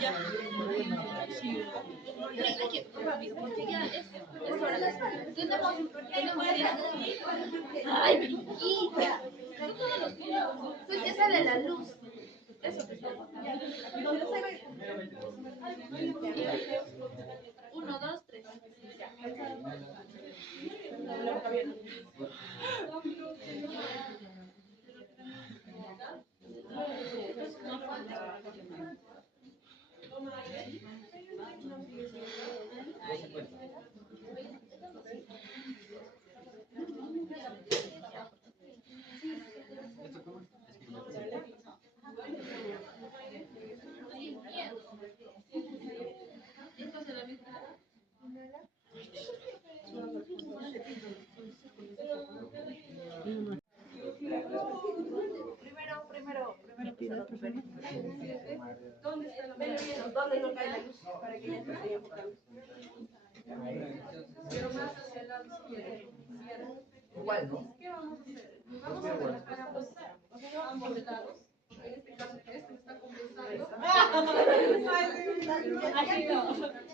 Ya. Sí. Es que, rápido, porque ya es hora. Tenemos ay, brinquita. Pues que sale la luz. Eso te está pasando. Uno, dos, tres. Primero, ¿dónde está la luz? ¿Dónde no cae la luz? Para que ya te vaya enfocando. Pero más hacia el lado izquierdo. Igual, ¿no? ¿Qué vamos a hacer? Vamos a ver ambos lados. En este caso, que este me está compensando. ¿Qué vamos a hacer?